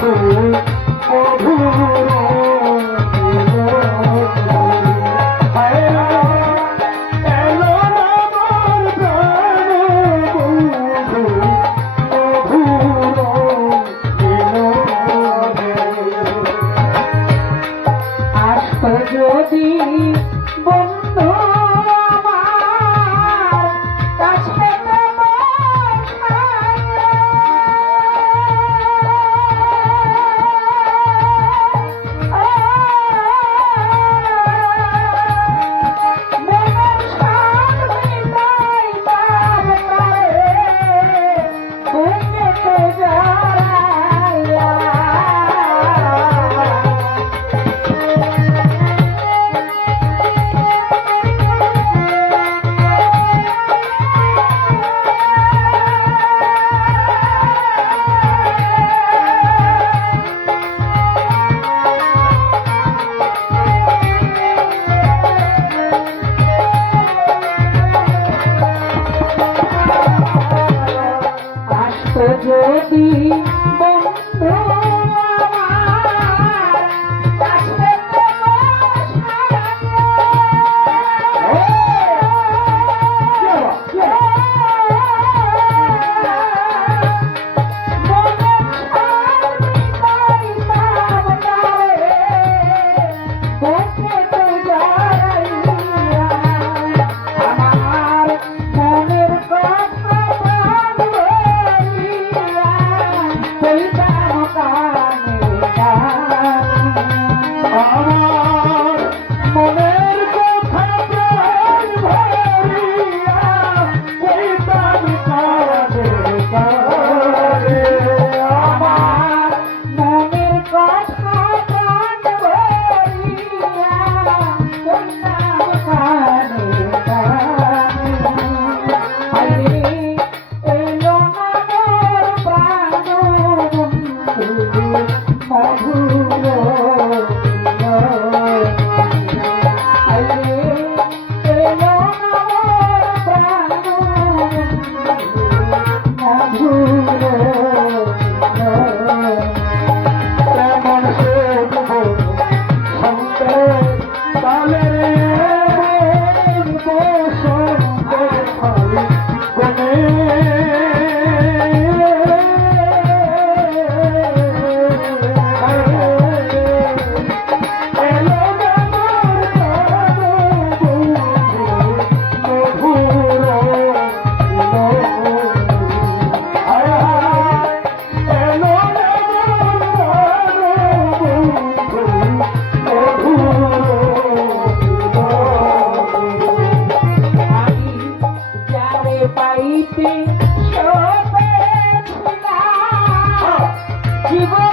আসতো people.